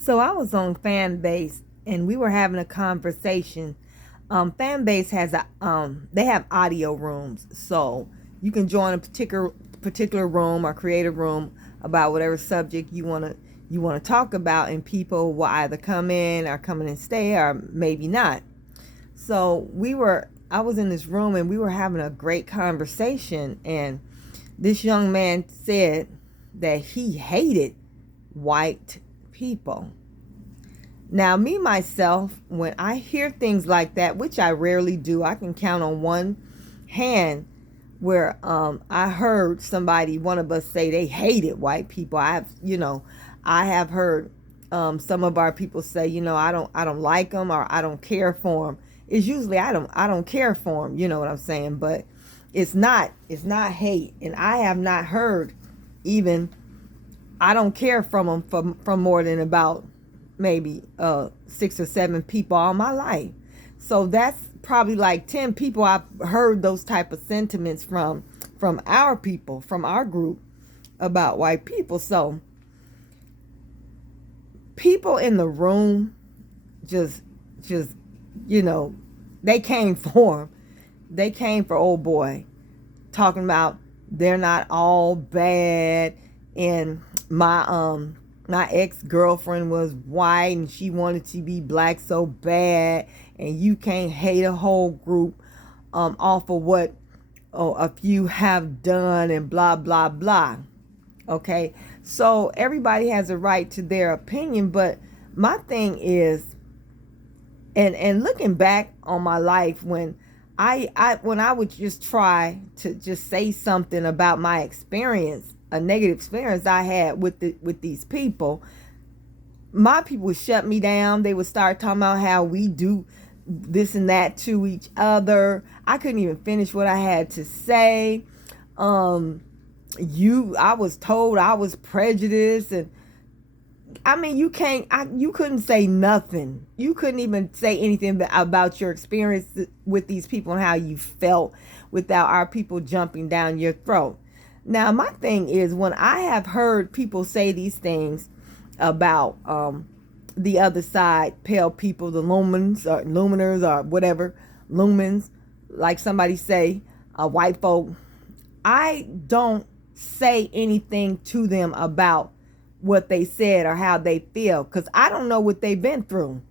So I was on Fanbase and we were having a conversation. Fanbase has they have audio rooms, so you can join a particular room or create a room about whatever subject you wanna talk about, and people will either come in or come in and stay or maybe not. So I was in this room and we were having a great conversation, and this young man said that he hated white people. Now, me myself, when I hear things like that, which I rarely do, I can count on one hand where I heard one of us say they hated white people. I have heard some of our people say, I don't like them, or I don't care for them. It's usually I don't care for them. You know what I'm saying? But it's not hate, and I have not heard even I don't care from them from more than about maybe 6 or 7 people all my life. So that's probably like 10 people I've heard those type of sentiments from our people, from our group, about white people. So people in the room just you know they came for him. They came for old boy, talking about they're not all bad, and my ex-girlfriend was white and she wanted to be black so bad, and you can't hate a whole group off of what a few have done, and blah blah blah. Okay, so everybody has a right to their opinion, but my thing is, and looking back on my life, when I would just try to just say something about my experience, a negative experience I had with these people, my people would shut me down. They would start talking about how we do this and that to each other. I couldn't even finish what I had to say. I was told I was prejudiced, and I mean, you couldn't say nothing. You couldn't even say anything about your experience with these people and how you felt, without our people jumping down your throat. Now, my thing is, when I have heard people say these things about the other side, pale people, the lumens or luminers or whatever, lumens, like somebody say, white folk, I don't say anything to them about what they said or how they feel, because I don't know what they've been through.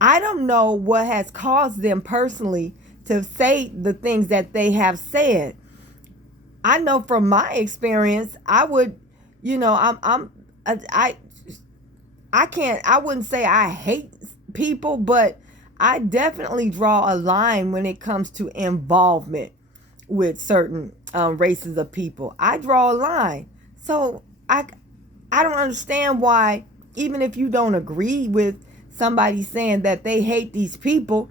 I don't know what has caused them personally to say the things that they have said. I know from my experience, I would, I wouldn't say I hate people, but I definitely draw a line when it comes to involvement with certain races of people. I draw a line. So I don't understand why, even if you don't agree with somebody saying that they hate these people,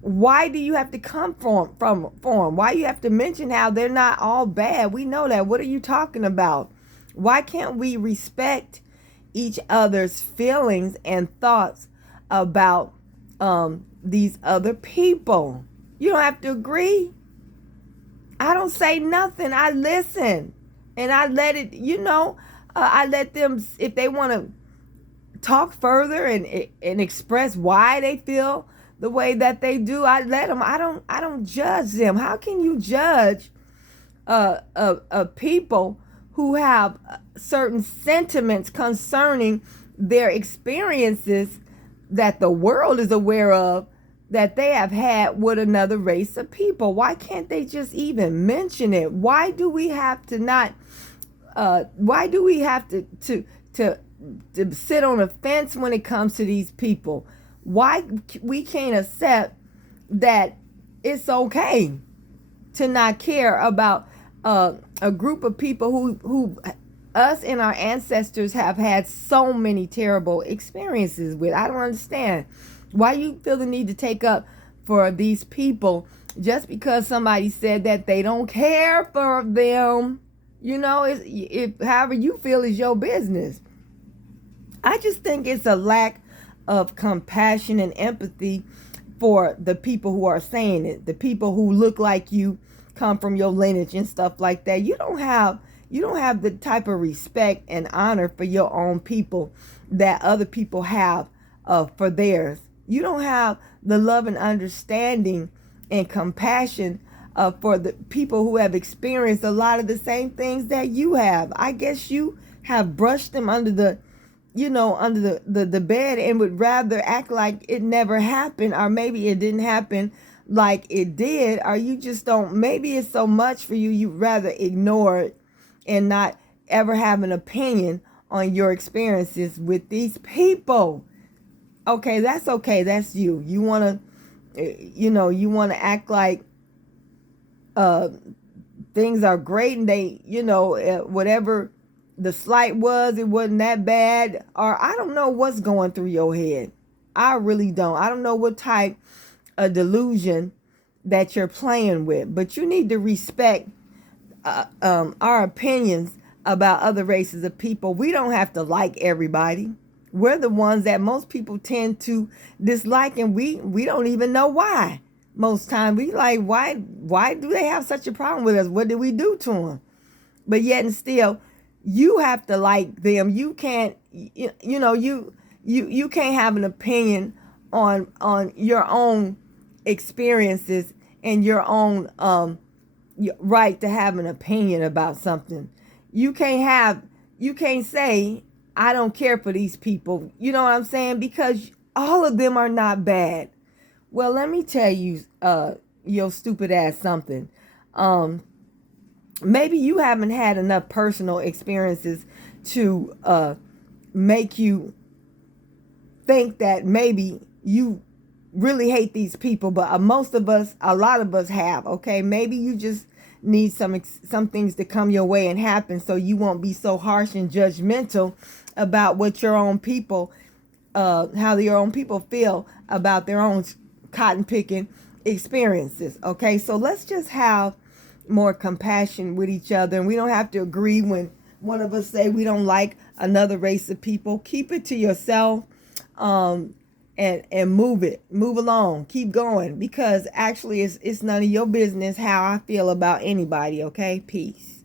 why do you have to come for them? Why you have to mention how they're not all bad? We know that. What are you talking about? Why can't we respect each other's feelings and thoughts about these other people? You don't have to agree. I don't say nothing. I listen. And I let it, I let them, if they want to talk further and express why they feel the way that they do, I let them. I don't judge them. How can you judge people who have certain sentiments concerning their experiences that the world is aware of, that they have had with another race of people? Why can't they just even mention it? Why do we have to not? Why do we have to sit on a fence when it comes to these people? Why we can't accept that it's okay to not care about a group of people who us and our ancestors have had so many terrible experiences with? I don't understand why you feel the need to take up for these people just because somebody said that they don't care for them. If however you feel is your business. I just think it's a lack of compassion and empathy for the people who are saying it, the people who look like you, come from your lineage and stuff like that. You don't have You don't have the type of respect and honor for your own people that other people have for theirs. You don't have the love and understanding and compassion for the people who have experienced a lot of the same things that you have. I guess you have brushed them under the the bed and would rather act like it never happened, or maybe it didn't happen like it did, or you just don't, maybe it's so much for you, you'd rather ignore it and not ever have an opinion on your experiences with these people. Okay, that's okay. That's you. You want to act like things are great, and they, whatever the slight was, it wasn't that bad. Or I don't know what's going through your head. I really don't. I don't know what type of delusion that you're playing with, but you need to respect our opinions about other races of people. We don't have to like everybody. We're the ones that most people tend to dislike, and we don't even know why. Most time we like, why do they have such a problem with us? What did we do to them? But yet and still, you have to like them. You can't, you can't have an opinion on your own experiences and your own right to have an opinion about something. You can't say, I don't care for these people. You know what I'm saying? Because all of them are not bad. Well, let me tell you, your stupid ass something. Maybe you haven't had enough personal experiences to make you think that maybe you really hate these people, but a lot of us have. Okay, maybe you just need some things to come your way and happen, so you won't be so harsh and judgmental about what your own people, how your own people feel about their own cotton picking experiences. Okay, so let's just have more compassion with each other, and we don't have to agree when one of us say we don't like another race of people. Keep it to yourself, and move along, keep going, because actually it's none of your business how I feel about anybody. Okay, peace.